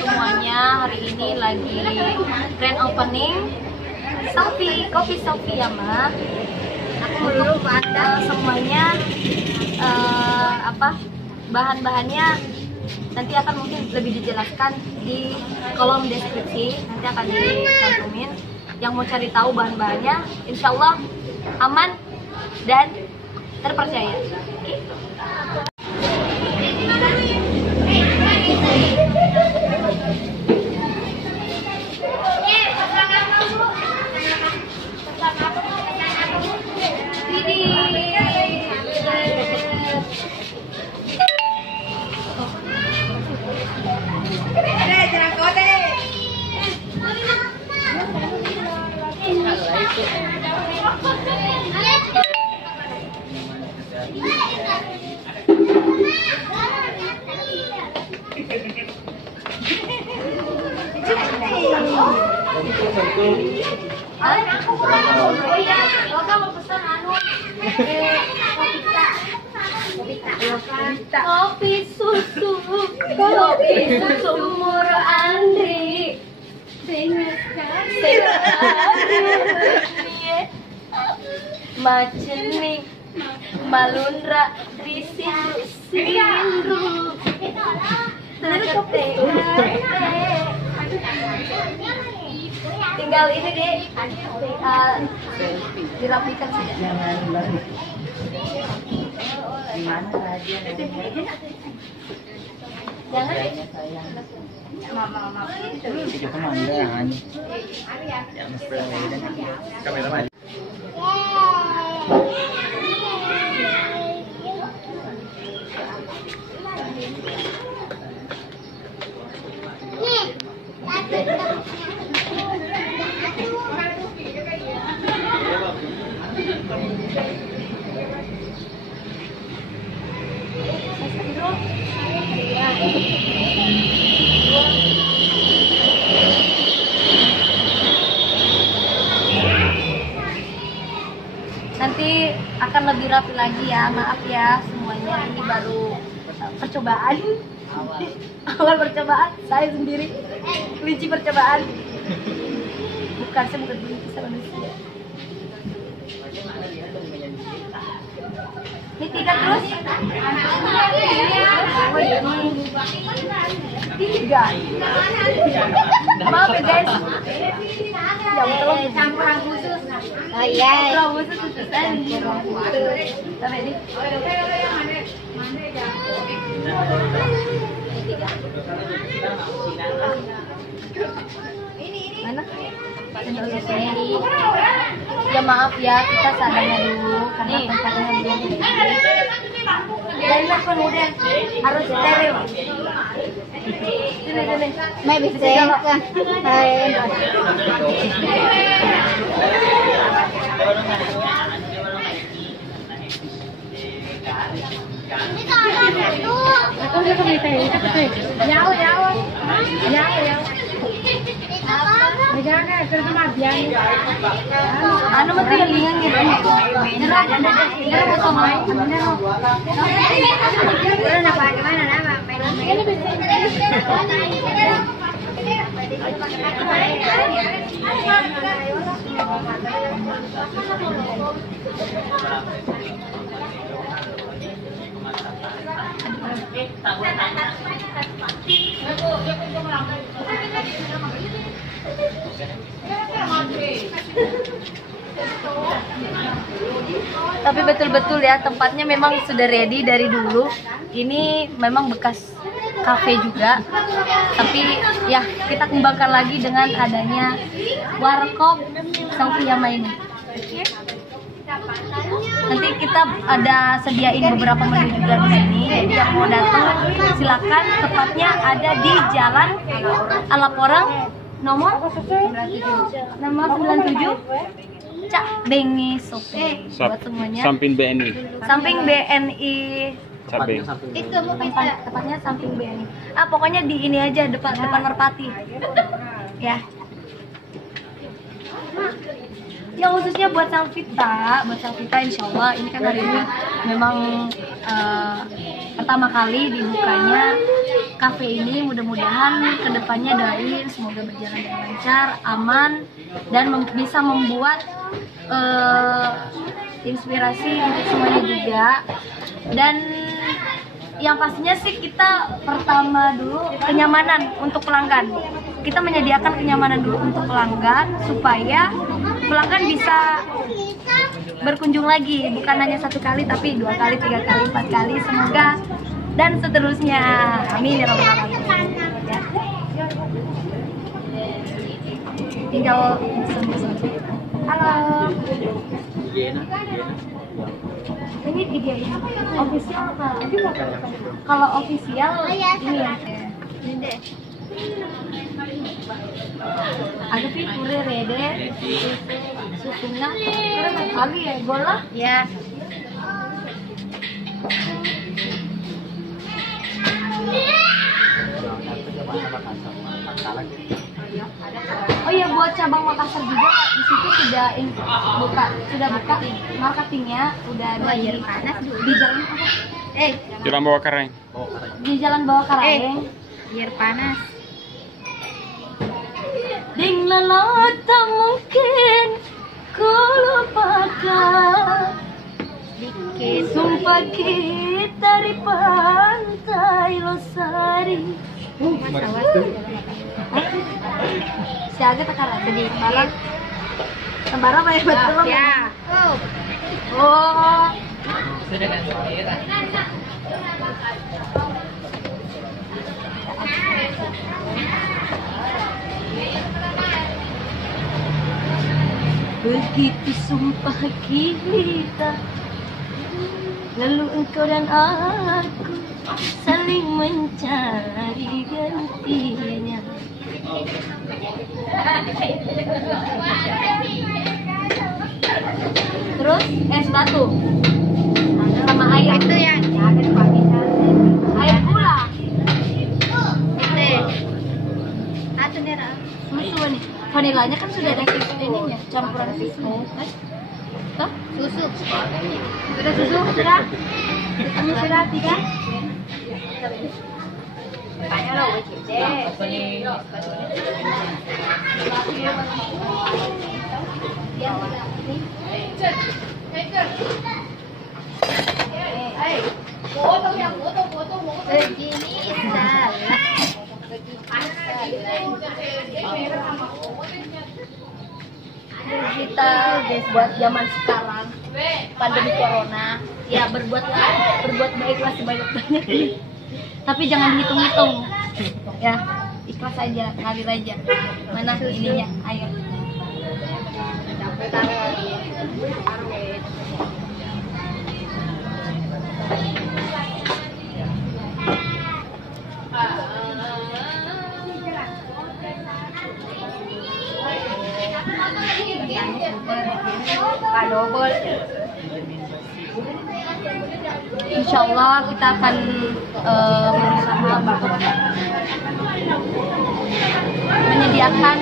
semuanya. Hari ini lagi grand opening Kopi Sofiyama. Aku dulu Anda semuanya bahan-bahannya nanti akan mungkin lebih dijelaskan di kolom deskripsi, nanti akan dicantumin. Yang mau cari tahu bahan-bahannya, insya Allah aman dan terpercaya. Oke. Kopi susu umur Andri macening malundra risindru tinggal ini deh dirapikan saja. Gimana aja jangan mama itu pemandangan ya mesti kameraman. Nanti akan lebih rapi lagi ya, maaf ya semuanya, ini baru percobaan. Awal percobaan, saya sendiri kelinci percobaan. Saya bukan kelinci, saya manusia. Ini 3 terus? Oh ini 3. Maaf ya guys. Campuran khusus. Oh iya. Campuran khusus sampai ini. Mana? Ya maaf ya, kita seadanya dulu karena tempatnya belum ini. Dan kemudian harus steril. Sini. May bisa ka. Hai. Ano mo tilingan gitu. Tapi betul-betul ya, tempatnya memang sudah ready dari dulu. Ini memang bekas kafe juga, tapi ya kita kembangkan lagi dengan adanya warkop Sofiyama ini. Nanti kita ada sediain beberapa menu juga di sini. Jadi yang mau datang silakan. Tepatnya ada di Jalan Alaporang nomor 97 Cak Bengi Sope. Buat semuanya. Samping BNI. Samping BNI. Cabeng. Itu tepatnya samping BNI. Pokoknya di ini aja depan Merpati. Ya. Yang khususnya buat Sang Vita insya Allah ini kan hari ini memang pertama kali dibukanya kafe ini mudah-mudahan kedepannya doain semoga berjalan dengan lancar, aman, dan bisa membuat inspirasi untuk semuanya juga. Dan yang pastinya sih kita pertama dulu kenyamanan untuk pelanggan. Kita menyediakan kenyamanan dulu untuk pelanggan supaya pelanggan bisa berkunjung lagi, bukan hanya 1 kali tapi 2 kali, 3 kali, 4 kali, semoga dan seterusnya. Amin ya rabbal alamin. Ya. Tinggal pesan-pesan. Halo. Ini tiga ini official apa? Kalau official ini ya. Ini deh. Ada sih kurir ya deh. Susunya kurir kali ya, bola? Ya. Oh iya, buat cabang Makassar juga di situ sudah buka marketingnya udah ada di jalan apa? Jalan Bawah Karang. Di jalan Bawah Karang. Biar panas. Ding lala tak mungkin ku lupakan. Sumpah kita di pantai Losari. Siaga tekaran sedikit. Sembara apa ya betul? Ya. Oh. Begitu sumpah kita, lalu engkau dan aku saling mencari gantinya. Terus es batu sama air Itu ya. air pula Satu nera. susu nih, vanilanya kan sudah ada ininya, campuran susu. Tuh, Susu. sudah susu sudah. Kamu sudah 3? Banyak loh, begini salah. Kita buat zaman sekarang pandemi corona ya, berbuat baiklah sebanyak-banyaknya, tapi jangan hitung-hitung ya, ikhlas aja, ngalir aja. Mana ininya air. Double. Insya Allah kita akan berusaha untuk menyediakan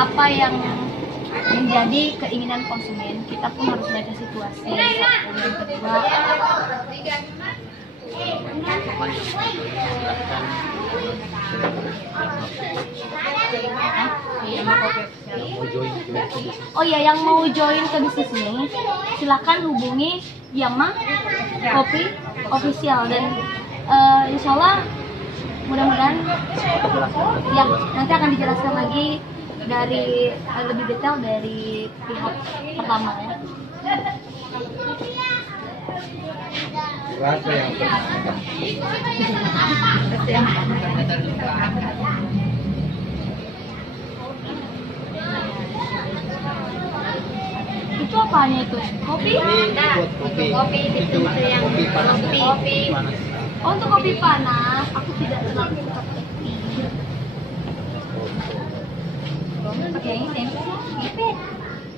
apa yang menjadi keinginan konsumen. Kita pun harus baca situasi. Yang kedua, oh ya, yang mau join ke bisnis ini silakan hubungi Yama Kopi Official, dan insya Allah mudah-mudahan yang nanti akan dijelaskan lagi dari lebih detail dari pihak pertama ya. Rasa yang Itu apanya itu? Kopi? Nah, untuk kopi itu yang kopi panas. kopi. Panas. Oh, untuk kopi panas. Aku tidak terlalu suka kopi. Oke, ini pipet.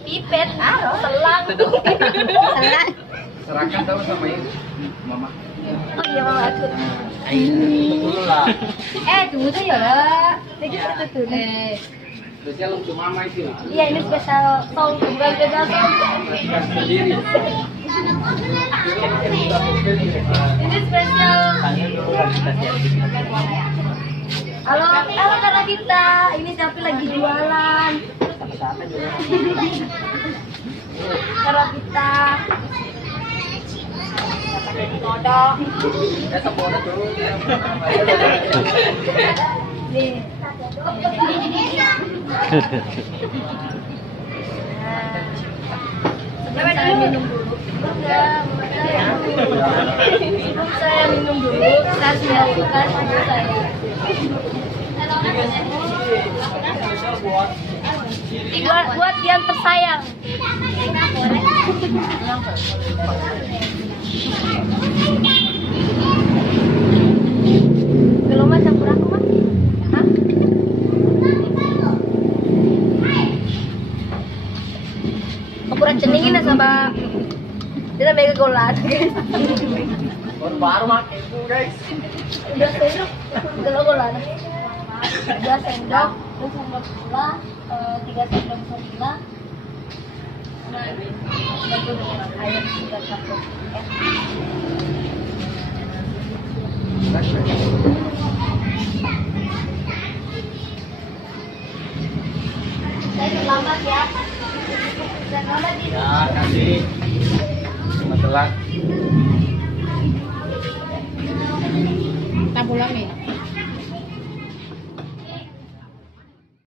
Pipet, selang. Selang. Serahkan tahu sama ini, Mama. Oh iya, Mama aku. Betul lah. Tunggu tuh ya lah. Lagi tuh. Spesial untuk Mama itu. Iya, ini spesial soul, bukan spesial soul. Masakan sendiri. Ini spesial. Halo, halo Kak Radita. Ini Capi lagi jualan. Kak Radita. Kodok. Nih. Sebelum saya minum dulu. Sebelum saya minum dulu, saya sudah bukan dulu saya. Buat yang tersayang. Belum macam kurang mah? Hah? Kurang ceningin sama dia mega golat. Baru makin itu guys. Udah sendok, udah golat. 2 sendok, 2 sendok gula, 3 sendok vanila. Air 3 cup. Saya terlambat ya. Ya, kasih. Cuma telat. Kita pulang nih.